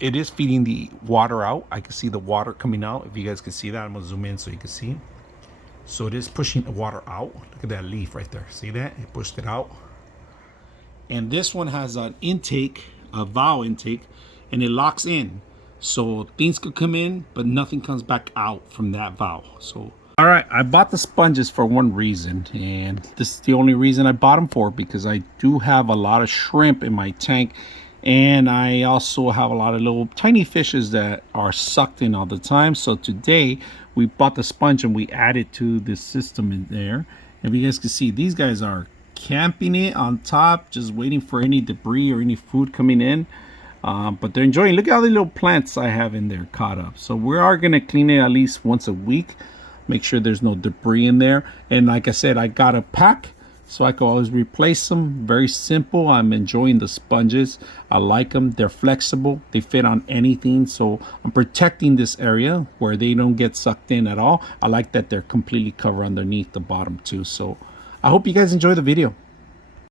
it is feeding the water out. I can see the water coming out. If you guys can see that, I'm gonna zoom in so you can see. So it is pushing the water out. Look at that leaf right there. See that? It pushed it out. And this one has an intake, a valve intake, and it locks in. So things could come in, but nothing comes back out from that valve. So, all right, I bought the sponges for one reason, and this is the only reason I bought them for, because I do have a lot of shrimp in my tank, and I also have a lot of little tiny fishes that are sucked in all the time. So today we bought the sponge and we added to this system in there. And if you guys can see, these guys are camping it on top, just waiting for any debris or any food coming in. But they're enjoying. Look at all the little plants I have in there caught up. So we are going to clean it at least once a week. Make sure there's no debris in there. And like I said, I got a pack so I can always replace them. Very simple. I'm enjoying the sponges. I like them. They're flexible. They fit on anything. So I'm protecting this area where they don't get sucked in at all. I like that they're completely covered underneath the bottom too. So I hope you guys enjoy the video.